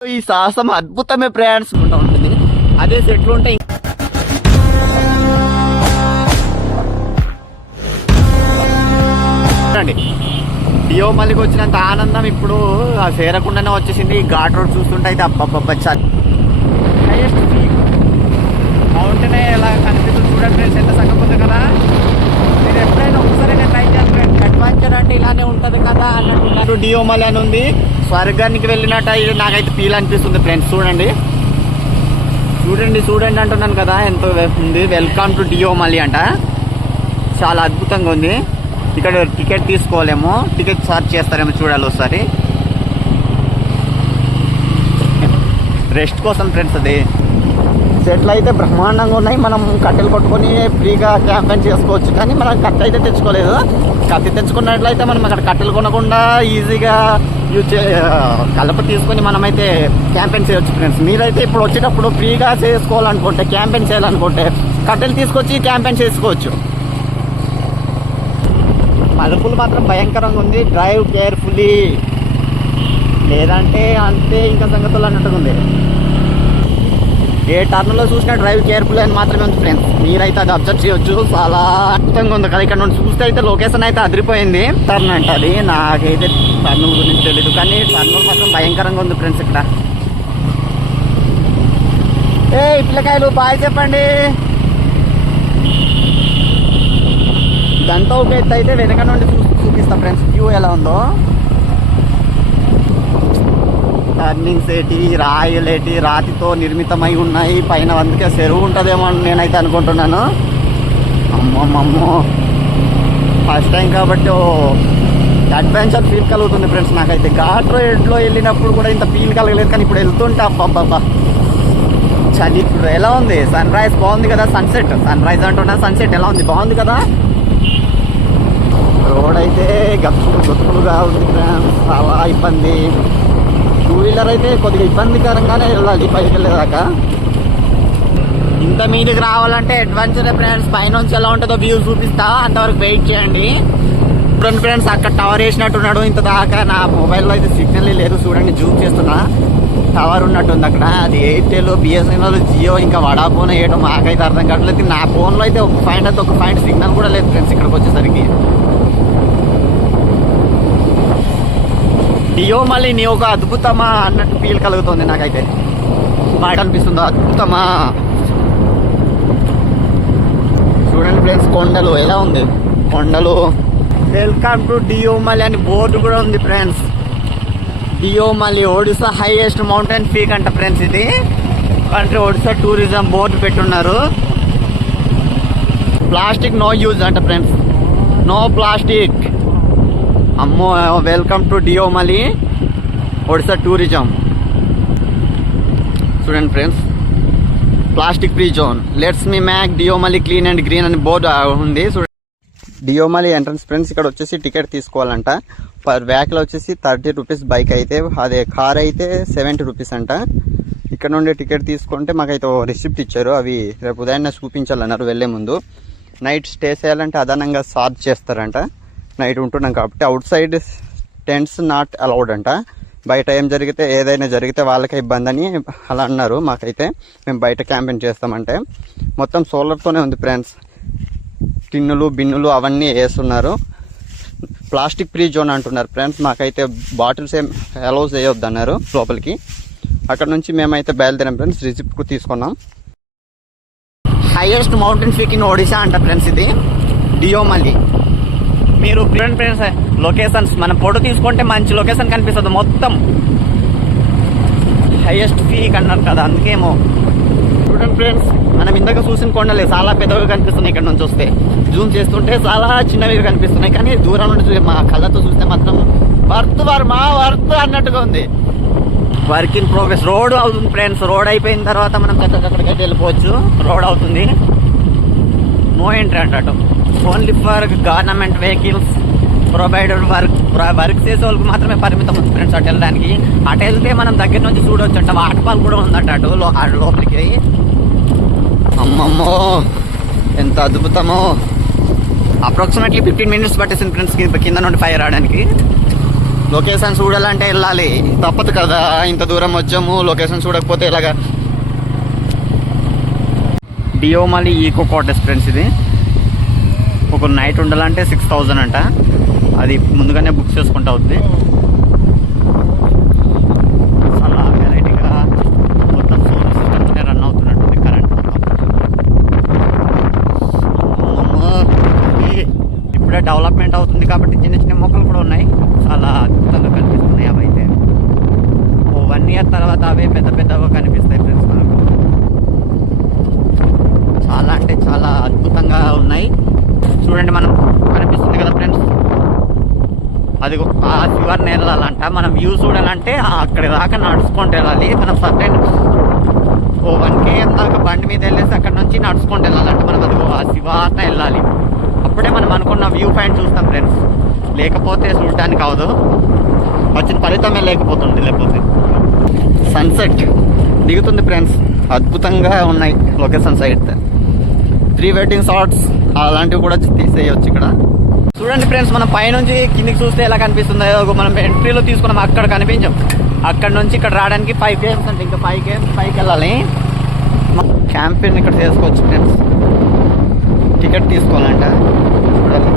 ఈ సాహసం అద్భుతమే ఫ్రెండ్స్ ఉంటుంది. అదే సెట్లు ఉంటే చూడండి. డియో మళ్ళీకి వచ్చినంత ఆనందం ఇప్పుడు ఆ చేరకుండానే వచ్చేసింది. ఈ ఘాట్ రోడ్ చూస్తుంటే అయితే అబ్బబ్బబ్బ హైయెస్ట్ మౌంటైన్ ఎలా కనిపిస్తుంది చూడండి ఫ్రెండ్స్ ఎంత సగం కదా మీరు ఎప్పుడైనా ఒకసారి ట్రై చేయాలి వెదర్ అంటే ఇలానే ఉంటది కదా అన్నట్టు డియోమల్ అని ఉంది. స్వర్గానికి వెళ్ళినట్టు ఇది నాకైతే ఫీల్ అనిపిస్తుంది ఫ్రెండ్స్ చూడండి. చూడండి చూడండి అంటున్నాను కదా ఎంత ఉంది. వెల్కమ్ టు డియోమలి అంట. చాలా అద్భుతంగా ఉంది. ఇక్కడ టికెట్ తీసుకోలేమో. టికెట్ సర్చ్ చేస్తారేమో చూడాలి ఒకసారి. రెస్ట్ కోసం ఫ్రెండ్స్ అది. సెట్లు అయితే బ్రహ్మాండంగా ఉన్నాయి. మనం కట్టెలు కొట్టుకొని ఫ్రీగా క్యాంపెయిన్ చేసుకోవచ్చు. కానీ మనం కట్టె అయితే తెచ్చుకోలేదు. కత్తి తెచ్చుకున్నట్లయితే మనం అక్కడ కట్టెలు కొనకుండా ఈజీగా యూజ్ చే కలప తీసుకొని మనమైతే క్యాంపెయిన్ చేయొచ్చు ఫ్రెండ్స్. మీరైతే ఇప్పుడు వచ్చేటప్పుడు ఫ్రీగా చేసుకోవాలనుకుంటే క్యాంపెయిన్ చేయాలనుకుంటే కట్టెలు తీసుకొచ్చి క్యాంపెయిన్ చేసుకోవచ్చు. మదుపులు మాత్రం భయంకరంగా ఉంది. డ్రైవ్ కేర్ఫుల్లీ లేదంటే అంతే ఇంకా సంగతులు అన్నట్టుగా ఉంది. ఏ టర్న్లో చూసినా డ్రైవ్ కేర్ఫుల్ అని మాత్రమే ఉంది ఫ్రెండ్స్ మీరైతే అది అబ్జర్వ్ చేయొచ్చు. చాలా అద్భుతంగా ఉంది. కదా ఇక్కడ నుండి చూస్తే అయితే లొకేషన్ అయితే అదిరిపోయింది. టర్న్ అంటే అది నాకైతే టర్న్ గురించి తెలియదు కానీ టర్న్ మాత్రం భయంకరంగా ఉంది ఫ్రెండ్స్ ఇక్కడ. ఏ పిల్లకాయలు బాయ్ చెప్పండి. ఇదంతా ఒక అయితే వెనక నుండి చూపిస్తా ఫ్రెండ్స్ వ్యూ ఎలా ఉందో. టర్నింగ్స్ ఏటి రాయలేటి రాతితో నిర్మితమై ఉన్నాయి. పైన అందుకే చెరువు ఉంటుందేమో అని నేనైతే అనుకుంటున్నాను. అమ్మమ్మమ్మో. ఫస్ట్ టైం కాబట్టి ఓ అడ్వెంచర్ ఫీల్ కలుగుతుంది ఫ్రెండ్స్ నాకైతే. ఘాట్ రోడ్లో వెళ్ళినప్పుడు కూడా ఇంత ఫీల్ కలగలేదు కానీ ఇప్పుడు వెళ్తుంటే అబ్బాబ్బా చలి ఇప్పుడు ఎలా ఉంది? సన్ రైజ్ బాగుంది కదా సన్సెట్ సన్ రైజ్ అంటున్నా సన్సెట్ ఎలా ఉంది? బాగుంది కదా? రోడ్ అయితే గతుకులు గతుకులుగా ఉంది ఫ్రెండ్స్ చాలా ఇబ్బంది. వీలర్ అయితే కొద్దిగా ఇబ్బందికరంగానే వెళ్ళాలి పైకి వెళ్ళేదాకా. ఇంత మీదకి రావాలంటే అడ్వెంచర్ ఫ్రెండ్స్ పైనుంచి ఎలా ఉంటుందో వ్యూ చూపిస్తా. అంతవరకు వెయిట్ చేయండి. చూడండి ఫ్రెండ్స్ అక్కడ టవర్ వేసినట్టున్నాడు. ఇంత దాకా నా మొబైల్లో అయితే సిగ్నల్ లేదు. చూడండి జూమ్ చేస్తున్నా. టవర్ ఉన్నట్టుంది అక్కడ. అది ఎయిర్టెల్ బిఎస్ఎన్ఎల్ జియో ఇంకా వడాఫోన్ వేయడం మాకైతే అర్థం కావట్లేదు. నా ఫోన్లో అయితే ఒక పాయింట్ అయితే ఒక పాయింట్ సిగ్నల్ కూడా లేదు ఫ్రెండ్స్ ఇక్కడికి వచ్చేసరికి. డియో మళ్ళీ నీ ఒక అద్భుతమా అన్నట్టు ఫీల్ కలుగుతుంది నాకైతే. బాగా అనిపిస్తుందో అద్భుతమా? చూడండి ఫ్రెండ్స్ కొండలు ఎలా ఉంది? కొండలు. వెల్కమ్ టు డియోమలి అని బోర్డు కూడా ఉంది friends Deomali Odisha highest mountain peak అంట ఫ్రెండ్స్ ఇది. అంటే ఒడిశా టూరిజం బోర్డు పెట్టున్నారు. ప్లాస్టిక్ నో యూజ్ అంట ఫ్రెండ్స్ నో ప్లాస్టిక్ అమ్మో welcome to Deomali Odisha tourism చూడండి friends plastic free zone let's me make Deomali clean and green అని board ఉంది. చూడండి డియోమలి ఎంట్రన్స్ ఫ్రెండ్స్ ఇక్కడ వచ్చేసి టికెట్ తీసుకోవాలంట. పర్ వ్యాక్లో వచ్చేసి థర్టీ రూపీస్ బైక్ అయితే అదే కార్ అయితే సెవెంటీ రూపీస్ అంట. ఇక్కడ నుండి టికెట్ తీసుకుంటే మాకైతే రిసిప్ట్ ఇచ్చారు. అవి రేపు ఉదయాన్నే చూపించాలన్నారు వెళ్ళే ముందు. నైట్ స్టే చేయాలంటే అదనంగా సార్జ్ చేస్తారంట. నైట్ ఉంటున్నాం కాబట్టి outside tents not allowed అంట. బయట ఏం జరిగితే ఏదైనా జరిగితే వాళ్ళకే ఇబ్బంది అని అలా అన్నారు మాకైతే. మేము బయట క్యాంపెయిన్ చేస్తామంటే. మొత్తం సోలార్తోనే ఉంది ఫ్రెండ్స్ టిన్నులు బిన్నులు అవన్నీ వేస్తున్నారు. ప్లాస్టిక్ ఫ్రీ జోన్ అంటున్నారు ఫ్రెండ్స్ మాకైతే బాటిల్స్ ఏం అలౌ చేయొద్దు అన్నారు లోపలికి. అక్కడ నుంచి మేమైతే బయలుదేరాం ఫ్రెండ్స్ రిజిప్ట్కు తీసుకున్నాం. Highest mountain peak in Odisha అంట ఫ్రెండ్స్ ఇది. డియోమలి మీరు ఫ్రెండ్ ఫ్రెండ్స్ లొకేషన్స్ మనం ఫోటో తీసుకుంటే మంచి లొకేషన్ కనిపిస్తుంది మొత్తం. హైయెస్ట్ పీక్ అన్నారు కదా అందుకేమో. చూడండి ఫ్రెండ్స్ మనం ఇందాక చూసిన కొండలే చాలా పెద్దగా కనిపిస్తున్నాయి ఇక్కడ నుంచి వస్తే. జూమ్ చేస్తుంటే చాలా చిన్నవిగా కనిపిస్తున్నాయి కానీ దూరం నుండి చూసి మా కళ్ళతో చూస్తే మాత్రం వర్త్ వర్మ వర్త్ అన్నట్టుగా ఉంది. వర్క్ ఇన్ ప్రోగ్రెస్ రోడ్ అవుతుంది ఫ్రెండ్స్ రోడ్ అయిపోయిన తర్వాత మనం అక్కడికైతే వెళ్ళిపోవచ్చు. రోడ్ అవుతుంది. No entry అంటట only for government vehicles provided work work చేసే వాళ్ళకి మాత్రమే పరిమితం ఉంది ఫ్రెండ్స్ అటు వెళ్ళడానికి. అటు వెళ్తే మనం దగ్గర నుంచి చూడవచ్చు అంట వాటర్ ఫాల్ కూడా ఉందంట అటు లో- లోపలికి. అమ్మమ్మో ఎంత అద్భుతమో. అప్రాక్సిమేట్లీ ఫిఫ్టీన్ మినిట్స్ పట్టేసింది ఫ్రెండ్స్ కింద నుండి ఫైర్ రావడానికి. లొకేషన్ చూడాలంటే వెళ్ళాలి. తప్పదు కదా ఇంత దూరం వచ్చాము లొకేషన్ చూడకపోతే ఎలాగా? డియోమలి ఈకో కాటేజ్ ఫ్రెండ్స్ ఇది. ఒక నైట్ ఉండాలంటే సిక్స్ థౌజండ్ అంట. అది ముందుగానే బుక్ చేసుకుంటా అవుతుంది చాలా వెరైటీగా మొత్తం సోలార్ సిస్టమ్తోనే రన్ అవుతున్నట్టుంది కరెంట్ ఇప్పుడే డెవలప్మెంట్ అవుతుంది కాబట్టి చిన్న చిన్న మొక్కలు కూడా ఉన్నాయి. చాలా అద్భుతంగా కనిపిస్తున్నాయి అవి అయితే. ఓ వన్ ఇయర్ తర్వాత అవే పెద్ద పెద్దగా కనిపిస్తాయి ఫ్రెండ్స్ మనకు. చాలా అంటే చాలా అద్భుతంగా ఉన్నాయి. చూడండి మనం కనిపిస్తుంది కదా ఫ్రెండ్స్. అది ఆ శివారిని వెళ్ళాలంట మనం వ్యూ చూడాలంటే అక్కడ దాకా నడుచుకుంటూ వెళ్ళాలి. మనం సర్టైన్ ఓ వన్ కేఎం దాకా బండి మీద వెళ్ళేసి అక్కడ నుంచి నడుచుకుంటూ వెళ్ళాలంటే. మనం అది ఆ శివార్న వెళ్ళాలి. అప్పుడే మనం అనుకున్న వ్యూ పాయింట్ చూస్తాం ఫ్రెండ్స్. లేకపోతే చూడటానికి అవదు. వచ్చిన ఫలితమే లేకపోతుంది లేకపోతే. సన్సెట్ దిగుతుంది ఫ్రెండ్స్. అద్భుతంగా ఉన్నాయి లొకేషన్ అయితే. ప్రీ వెడ్డింగ్ షార్ట్స్ అలాంటివి కూడా తీసేయచ్చు ఇక్కడ. చూడండి ఫ్రెండ్స్ మనం పైనుంచి కిందికి చూస్తే ఎలా కనిపిస్తుందో. మనం ఎంట్రీలో తీసుకున్నాం అక్కడ కనిపించాం. అక్కడ నుంచి ఇక్కడ రావడానికి ఫైవ్ కేమ్స్ అంటే ఇంకా ఫైవ్ కేమ్స్ పైకి వెళ్ళాలి. క్యాంపెయిన్ ఇక్కడ చేసుకోవచ్చు ఫ్రెండ్స్. టికెట్ తీసుకోవాలంట. చూడాలి.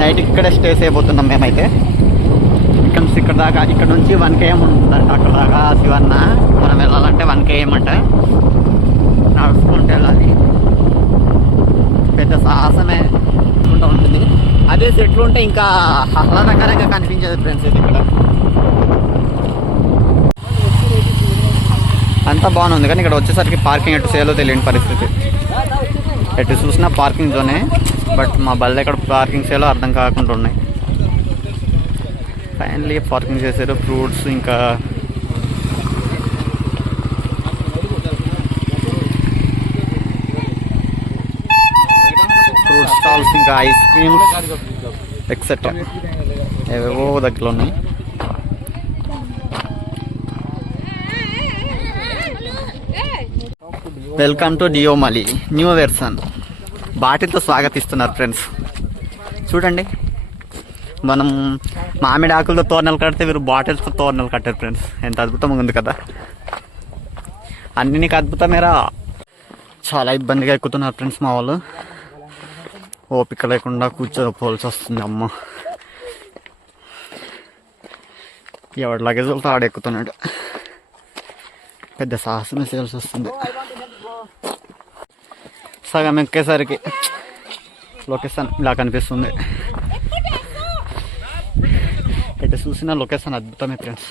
నైట్ ఇక్కడే స్టే చేయబోతున్నాం మేమైతే. ఇక్కడ నుంచి ఇక్కడ దాకా ఇక్కడ నుంచి వన్ కేఎం ఉంటుందంట. అక్కడ దాకా శివన్న. మనం వెళ్ళాలంటే వన్ కేఎం అంట. నడుచుకుంటూ వెళ్ళాలి. పెద్ద సాహసమే ఉంటా ఉంటుంది. అదే సెట్లు ఉంటే ఇంకా ఆహ్లాదకరంగా కనిపించేది ఫ్రెండ్స్ ఇది ఇక్కడ అంతా బాగుంది కానీ ఇక్కడ వచ్చేసరికి పార్కింగ్ ఎటు చేయాలో తెలియని పరిస్థితి. ఎటు చూసినా పార్కింగ్ జోనే బట్ మా బళ్ళు ఎక్కడ పార్కింగ్ చేయాలో అర్థం కాకుండా ఉన్నాయి. ఫైనలీ పార్కింగ్ చేశారు ఫ్రూట్స్ ఇంకా ఇంకా ఐస్ క్రీమ్స్ ఎక్సెట్రా ఏవేవో దగ్గర ఉన్నాయి. Welcome to Deomali new version బాటిల్తో స్వాగతిస్తున్నారు ఫ్రెండ్స్ చూడండి. మనం మామిడి ఆకులతో తోరణాలు కడితే వీరు బాటిల్స్తో తోరణాలు కట్టారు ఫ్రెండ్స్ ఎంత అద్భుతంగా ఉంది కదా. అన్ని నీకు అద్భుతమేరా? చాలా ఇబ్బందిగా ఎక్కుతున్నారు ఫ్రెండ్స్ మా వాళ్ళు. ఓపిక లేకుండా కూర్చోపోవాల్సి వస్తుంది అమ్మ. ఎవరి లగేజ్ వెళ్తే ఆడెక్కుతున్నాడు పెద్ద సాహసమే వేసేయాల్సి వస్తుంది. సగం ఎక్కేసరికి లొకేషన్ ఇలా కనిపిస్తుంది. ఎటు చూసిన లొకేషన్ అద్భుతమే ఫ్రెండ్స్.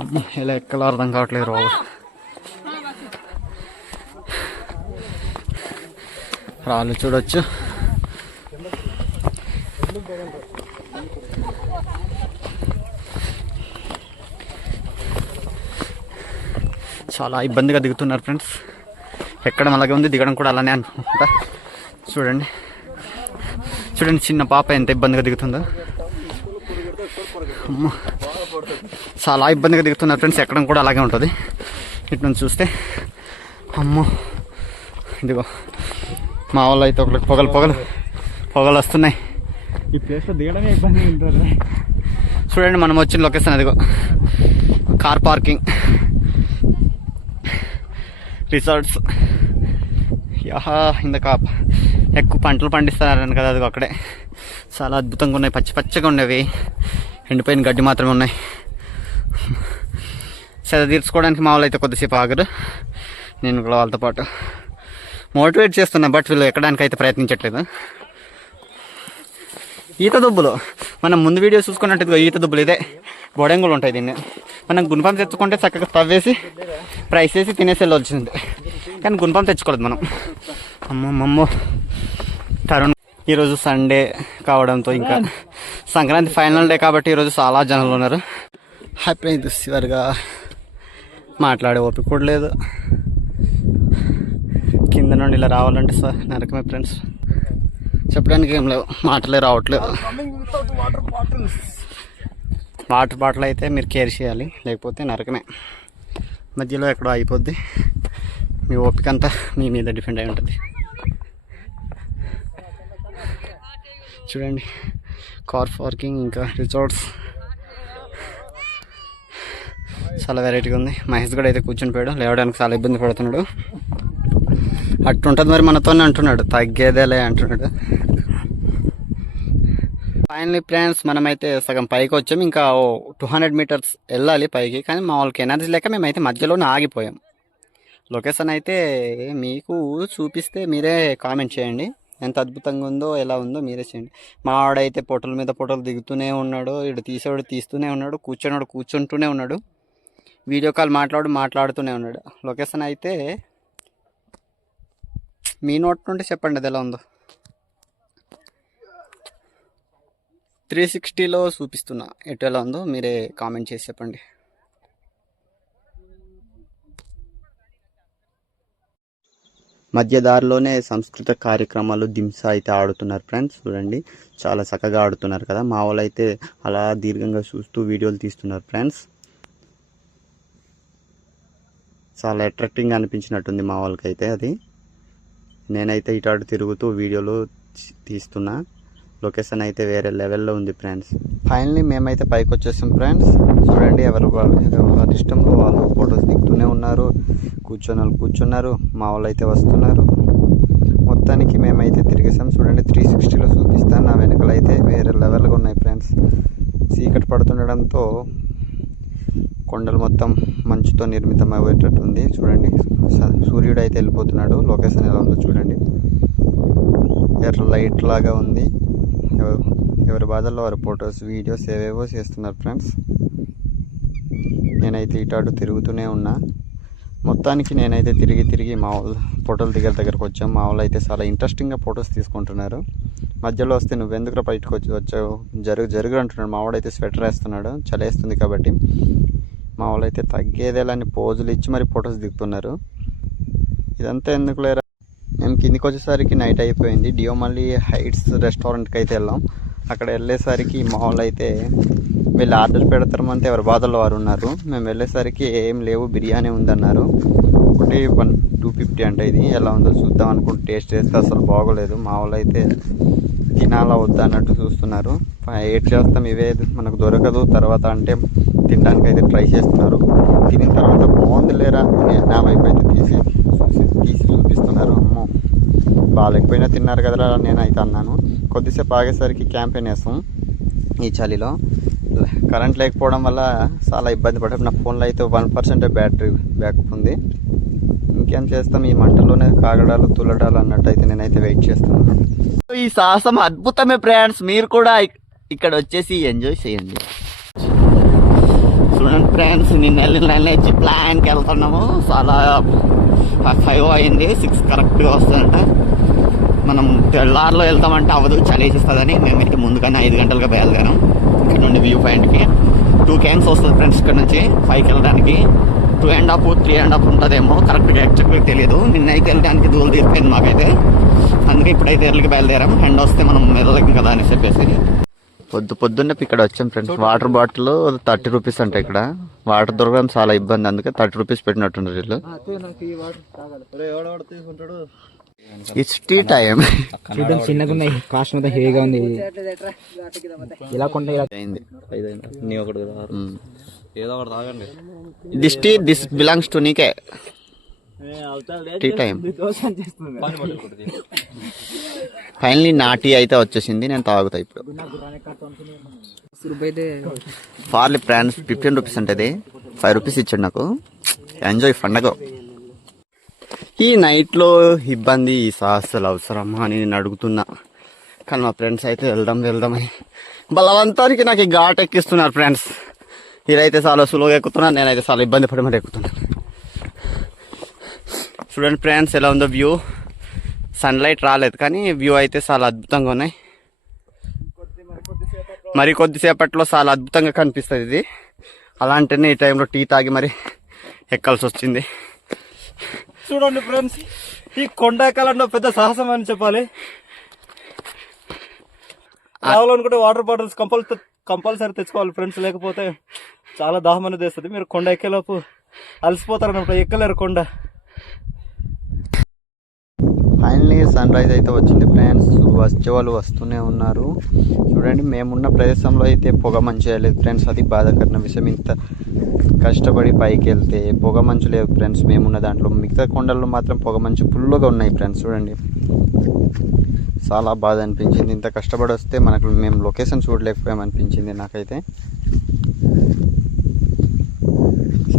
అమ్మ ఇలా ఎక్కలో అర్థం కావట్లేదు రావు రాళ్ళు చూడొచ్చు. చాలా ఇబ్బందిగా దిగుతున్నారు ఫ్రెండ్స్. ఎక్కడం అలాగే ఉంది దిగడం కూడా అలానే అనుకుంటా. చూడండి. చూడండి చిన్న పాప ఎంత ఇబ్బందిగా దిగుతుందో. చాలా ఇబ్బందిగా దిగుతున్నారు ఫ్రెండ్స్ ఎక్కడం కూడా అలాగే ఉంటుంది. ఇటు నుంచి చూస్తే. అమ్మో. ఇదిగో. మా వాళ్ళు అయితే ఒకటి పొగలు పొగలు పొగలు వస్తున్నాయి. ఈ ప్లేస్లో దిగడమే ఇబ్బంది చూడండి మనం వచ్చిన లొకేషన్ అదిగో. Car parking. రిసార్ట్స్. యహా ఇందాక ఎక్కువ పంటలు పండిస్తారని కదా అదిగో అక్కడే. చాలా అద్భుతంగా ఉన్నాయి పచ్చి పచ్చగా ఉండేవి. ఎండిపోయిన గడ్డి మాత్రమే ఉన్నాయి. సెద తీర్చుకోవడానికి మా వాళ్ళు అయితే కొద్దిసేపు ఆగరు. నేను కూడా వాళ్ళతో పాటు మోటివేట్ చేస్తున్నా బట్ వీళ్ళు ఎక్కడానికి అయితే ప్రయత్నించట్లేదు? ఈత దుబ్బులు. మనం ముందు వీడియో చూసుకున్నట్టు ఈత దుబ్బులు ఇదే. గోడెంగులు ఉంటాయి దీన్ని. మనం గుణపం తెచ్చుకుంటే చక్కగా తవ్వేసి ప్రైస్ వేసి తినేసి వెళ్ళొచ్చింది కానీ గుణపం తెచ్చుకోలేదు మనం. అమ్మమ్మమ్మో. తరుణ్ ఈరోజు సండే కావడంతో ఇంకా సంక్రాంతి ఫైనల్ డే కాబట్టి ఈరోజు చాలా జనాలు ఉన్నారు. హ్యాపీ దుస్సివర్గా మాట్లాడే ఓపిక కూడా లేదు. కింద నుండి ఇలా రావాలంటే సార్ నరకమే ఫ్రెండ్స్ చెప్పడానికి ఏం లేవు. మాటలే రావట్లేదు. వాటర్ బాటిల్ అయితే మీరు కేర్ చేయాలి. లేకపోతే నరకమే. మధ్యలో ఎక్కడో అయిపోద్ది. మీ ఓపిక అంతా మీ మీద డిపెండ్ అయి ఉంటుంది. చూడండి. కార్ పార్కింగ్ ఇంకా రిసార్ట్స్. చాలా వెరైటీగా ఉంది. మహేష్ కూడా అయితే కూర్చొని పోయాడు. లేవడానికి చాలా ఇబ్బంది పడుతున్నాడు. అట్టుంటుంది మరి మనతోనే అంటున్నాడు. తగ్గేదేలే అంటున్నాడు. ఫైనలీ ఫ్రెండ్స్ మనమైతే సగం పైకి వచ్చాం. ఇంకా టూ హండ్రెడ్ మీటర్స్ వెళ్ళాలి పైకి. కానీ మా వాళ్ళకి ఎనర్జీ లేక మేమైతే మధ్యలోనే ఆగిపోయాం. లొకేషన్ అయితే మీకు చూపిస్తే మీరే కామెంట్ చేయండి. ఎంత అద్భుతంగా ఉందో ఎలా ఉందో మీరే చేయండి. మా వాడైతే పొట్టల మీద పొట్టలు దిగుతూనే ఉన్నాడు. ఇటు తీసేవాడు తీస్తూనే ఉన్నాడు. కూర్చున్నాడు కూర్చుంటూనే ఉన్నాడు. వీడియో కాల్ మాట్లాడు మాట్లాడుతూనే ఉన్నాడు. లొకేషన్ అయితే మీ నోట్ నుండి చెప్పండి అది ఎలా ఉందో. త్రీ సిక్స్టీలో చూపిస్తున్నా. ఎటు ఎలా ఉందో మీరే కామెంట్ చేసి చెప్పండి. మధ్య దారిలోనే సంస్కృత కార్యక్రమాలు దింస అయితే ఆడుతున్నారు ఫ్రెండ్స్ చూడండి. చాలా చక్కగా ఆడుతున్నారు కదా. మా వాళ్ళు అయితే అలా దీర్ఘంగా చూస్తూ వీడియోలు తీస్తున్నారు ఫ్రెండ్స్. చాలా అట్రాక్టింగ్గా అనిపించినట్టుంది మా వాళ్ళకైతే అది. నేనైతే ఇటు అటు తిరుగుతూ వీడియోలు తీస్తున్నా. లొకేషన్ అయితే వేరే లెవెల్లో ఉంది ఫ్రెండ్స్. ఫైనలీ మేమైతే పైకి వచ్చేసాం ఫ్రెండ్స్. చూడండి ఎవరు వాళ్ళు ఎవరి ఇష్టంలో వాళ్ళు ఫొటోస్ దిగుతూనే ఉన్నారు. కూర్చొని వాళ్ళు కూర్చున్నారు. మా వాళ్ళు అయితే వస్తున్నారు. మొత్తానికి మేమైతే తిరిగేసాం. చూడండి త్రీ సిక్స్టీలో చూపిస్తాను. నా వెనకలైతే అయితే వేరే లెవెల్గా ఉన్నాయి ఫ్రెండ్స్. చీకటి పడుతుండడంతో కొండలు మొత్తం మంచుతో నిర్మితం అయ్యేటట్టు ఉంది చూడండి. స- సూర్యుడు అయితే వెళ్ళిపోతున్నాడు. లొకేషన్ ఎలా ఉందో చూడండి. ఎర్ర లైట్ లాగా ఉంది. ఎవరి బాధల్లో వారి ఫొటోస్ వీడియోస్ ఏవేవో చేస్తున్నారు ఫ్రెండ్స్. నేనైతే ఇటు అటు తిరుగుతూనే ఉన్నా. మొత్తానికి నేనైతే తిరిగి తిరిగి మా వాళ్ళ ఫోటోల దగ్గర దగ్గరకు వచ్చాం. మా వాళ్ళు అయితే చాలా ఇంట్రెస్టింగ్గా ఫొటోస్ తీసుకుంటున్నారు. మధ్యలో వస్తే నువ్వెందుకు బయటకు వచ్చి వచ్చావు? జరుగు జరుగు అంటున్నాడు. మావాడైతే స్వెటర్ వేస్తున్నాడు. చలేస్తుంది కాబట్టి. మా వాళ్ళు అయితే అని పోజులు ఇచ్చి మరి ఫొటోస్ దిగుతున్నారు. ఇదంతా ఎందుకు లేరా? మేము కిందికి వచ్చేసరికి నైట్ అయిపోయింది. డియో మళ్ళీ హైట్స్ రెస్టారెంట్కి అయితే వెళ్ళాం. అక్కడ వెళ్ళేసరికి మా వాళ్ళు అయితే వీళ్ళు ఆర్డర్ పెడతామంటే ఎవరి బాధల్లో వారు ఉన్నారు. మేము వెళ్ళేసరికి ఏం లేవు బిర్యానీ ఉందన్నారు. ఒకటి వన్ టూ ఫిఫ్టీ అంటే ఇది. ఎలా ఉందో చూద్దాం అనుకుంటే టేస్ట్ చేస్తే అసలు బాగోలేదు. మా వాళ్ళు అయితే తినాలా వద్దా అన్నట్టు చూస్తున్నారు. ఎయిట్ చేస్తాం? ఇవే మనకు దొరకదు. తర్వాత అంటే తినడానికి అయితే ట్రై చేస్తున్నారు. తినిన తర్వాత బాగుంది లేరా అని నా వైపు అయితే తీసి తీసి చూపిస్తున్నారు. అమ్మో! బాగాలేకపోయినా తిన్నారు కదరా నేనైతే అన్నాను. కొద్దిసేపు ఆగేసరికి క్యాంపెయిన్ వేస్తాం ఈ చలిలో. కరెంట్ లేకపోవడం వల్ల చాలా ఇబ్బంది పడ్డాం. నా ఫోన్లో అయితే వన్ పర్సెంటే బ్యాటరీ బ్యాక్ ఉంది. ఇంకేం చేస్తాం? ఈ మంటలోనే కాగడాలు తులడాలు అన్నట్టు అయితే నేనైతే వెయిట్ చేస్తున్నాను. ఈ సాహసం అద్భుతమే ఫ్రెండ్స్. మీరు కూడా ఇక్కడ వచ్చేసి ఎంజాయ్ చేయండి. చూడండి ఫ్రెండ్స్ నిన్న వెళ్ళి ప్లాన్కి వెళ్తున్నాము. చాలా ఫైవ్ అయింది సిక్స్ కరెక్ట్గా వస్తుందంట. మనం తెల్లారిలో వెళ్తామంటే అవ్వదు చలేసిస్తుందని మేమైతే ముందుగానే ఐదు గంటలుగా బయలుదేరాం. ఇక్కడ నుండి వ్యూ పాయింట్కి టూ క్యాన్స్ వస్తుంది ఫ్రెండ్స్ ఇక్కడ నుంచి పైకి వెళ్ళడానికి. Two and half three and half ఉంటుందేమో. కరెక్ట్గా ఎగ్జాక్ట్గా తెలియదు నిన్నైతే వెళ్ళడానికి దూరం తీరిపోయింది మాకైతే. అందుకే ఇప్పుడైతే ఎర్లకి బయలుదేరాం. ఎండ వస్తే మనం మెదలకి కదా అని చెప్పేసి. పొద్దు పొద్దున్నే ఇక్కడ వచ్చాం friends. Water bottle thirty rupees అంట ఇక్కడ. వాటర్ దొరకడం చాలా ఇబ్బంది. అందుకే థర్టీ రూపీస్ పెట్టినట్టున్నారు వీళ్ళు. ఇట్స్ టీ టైం చూద్దాం చిన్నగా ఉన్నాయి. కాస్ట్ మొత్తం హెవీగా ఉంది. ఇలా కొంట ఇలా అయింది. నీ ఒకటి ఏదో ఒకటి తాగండి. This tea this belongs to నీకే టీ టైం ఫైనలీ నా టీ అయితే వచ్చేసింది నేను తాగుతా ఇప్పుడు. ఫార్లీ ఫ్రాన్స్ ఫిఫ్టీన్ రూపీస్ అంటే ఫైవ్ రూపీస్ ఇచ్చాడు నాకు. ఎంజాయ్ పండగ. ఈ నైట్లో ఇబ్బంది ఈ సాహసాలు అవసరమా అని నేను అడుగుతున్నా. కానీ మా ఫ్రెండ్స్ అయితే వెళ్దాం వెళ్దామని బలవంతానికి నాకు ఈ ఘాట్ ఎక్కిస్తున్నారు ఫ్రెండ్స్. ఇదైతే చాలా సులువుగా ఎక్కుతున్నారు నేనైతే చాలా ఇబ్బంది పడి మరి ఎక్కుతున్నాను. చూడండి ఫ్రెండ్స్ ఎలా ఉందో వ్యూ. సన్లైట్ రాలేదు కానీ వ్యూ అయితే చాలా అద్భుతంగా ఉన్నాయి. మరి కొద్దిసేపట్లో చాలా అద్భుతంగా కనిపిస్తుంది ఇది. అలాంటినే ఈ టైంలో టీ తాగి మరి ఎక్కాల్సి వచ్చింది. చూడండి ఫ్రెండ్స్ ఈ కొండ ఎక్కాలంటే పెద్ద సాహసం అని చెప్పాలి. కావాలనుకుంటే వాటర్ బాటిల్స్ కంపల్ కంపల్సరీ తెచ్చుకోవాలి ఫ్రెండ్స్ లేకపోతే చాలా దాహం అనేది వేస్తుంది. మీరు కొండ ఎక్కేలోపు అలసిపోతారు అన్నప్పుడు ఎక్కలేరు కొండ. ఫైనలీ సన్ రైజ్ అయితే వచ్చింది ఫ్రెండ్స్ వచ్చే వాళ్ళు వస్తూనే ఉన్నారు. చూడండి మేమున్న ప్రదేశంలో అయితే పొగ మంచు వేయలేదు ఫ్రెండ్స్ అది బాధాకరణ విషయం. ఇంత కష్టపడి పైకి వెళ్తే పొగ మంచు లేదు ఫ్రెండ్స్ మేమున్న దాంట్లో మిగతా కొండల్లో మాత్రం పొగ మంచు ఫుల్గా ఉన్నాయి ఫ్రెండ్స్ చూడండి. చాలా బాధ అనిపించింది. ఇంత కష్టపడి వస్తే మనకు మేము లొకేషన్ చూడలేకపోయామనిపించింది నాకైతే.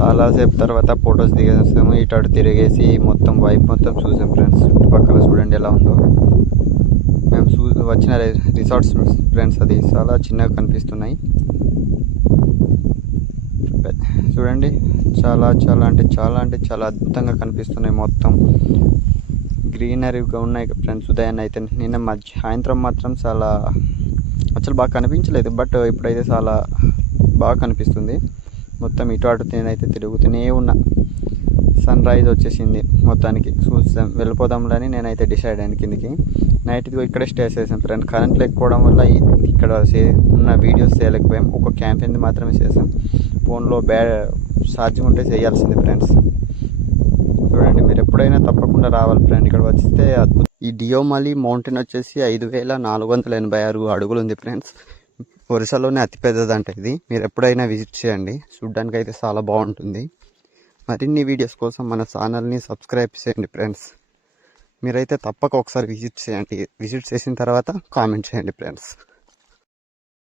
చాలాసేపు తర్వాత ఫొటోస్ దిగేసాము. ఇటు అటు తిరిగేసి మొత్తం వైపు మొత్తం చూసాం ఫ్రెండ్స్. చుట్టుపక్కల చూడండి ఎలా ఉందో. మేము చూ వచ్చిన రిసార్ట్స్ ఫ్రెండ్స్ అది చాలా చిన్నగా కనిపిస్తున్నాయి. చూడండి. చాలా చాలా అంటే చాలా అంటే చాలా అద్భుతంగా కనిపిస్తున్నాయి మొత్తం. గ్రీనరీగా ఉన్నాయి ఫ్రెండ్స్. ఉదయాన్నే అయితే నిన్న మధ్య సాయంత్రం మాత్రం చాలా అసలు బాగా కనిపించలేదు. బట్ ఇప్పుడైతే చాలా బాగా కనిపిస్తుంది. మొత్తం ఇటు అటు నేనైతే తిరుగుతూనే ఉన్నా. సన్ రైజ్ వచ్చేసింది మొత్తానికి. చూస్తాం వెళ్ళిపోదాంలని నేనైతే డిసైడ్ అయ్యాను కిందికి. నైట్ ఇక్కడే స్టే చేసాం ఫ్రెండ్ కరెంట్ లేకపోవడం వల్ల ఇక్కడ సే- ఉన్న వీడియోస్ చేయలేకపోయాం. ఒక క్యాంపెయిన్ మాత్రమే చేసాం ఫోన్లో బ్యా ఛార్జింగ్ ఉంటే చేయాల్సింది ఫ్రెండ్స్ చూడండి మీరు ఎప్పుడైనా తప్పకుండా రావాలి ఫ్రెండ్ ఇక్కడ వచ్చితే అద్భుతం. ఈ డియోమలి మౌంటైన్ వచ్చేసి ఐదు వేల నాలుగు వందల ఎనభై ఆరు అడుగులు ఉంది ఫ్రెండ్స్ ఒరిస్సాలోనే అతిపెద్దదంట ఇది. మీరు ఎప్పుడైనా విజిట్ చేయండి. చూడ్డానికి అయితే చాలా బాగుంటుంది. మరిన్ని వీడియోస్ కోసం మన ఛానల్ని సబ్స్క్రైబ్ చేయండి ఫ్రెండ్స్. మీరైతే తప్పక ఒకసారి విజిట్ చేయండి. విజిట్ చేసిన తర్వాత కామెంట్ చేయండి ఫ్రెండ్స్.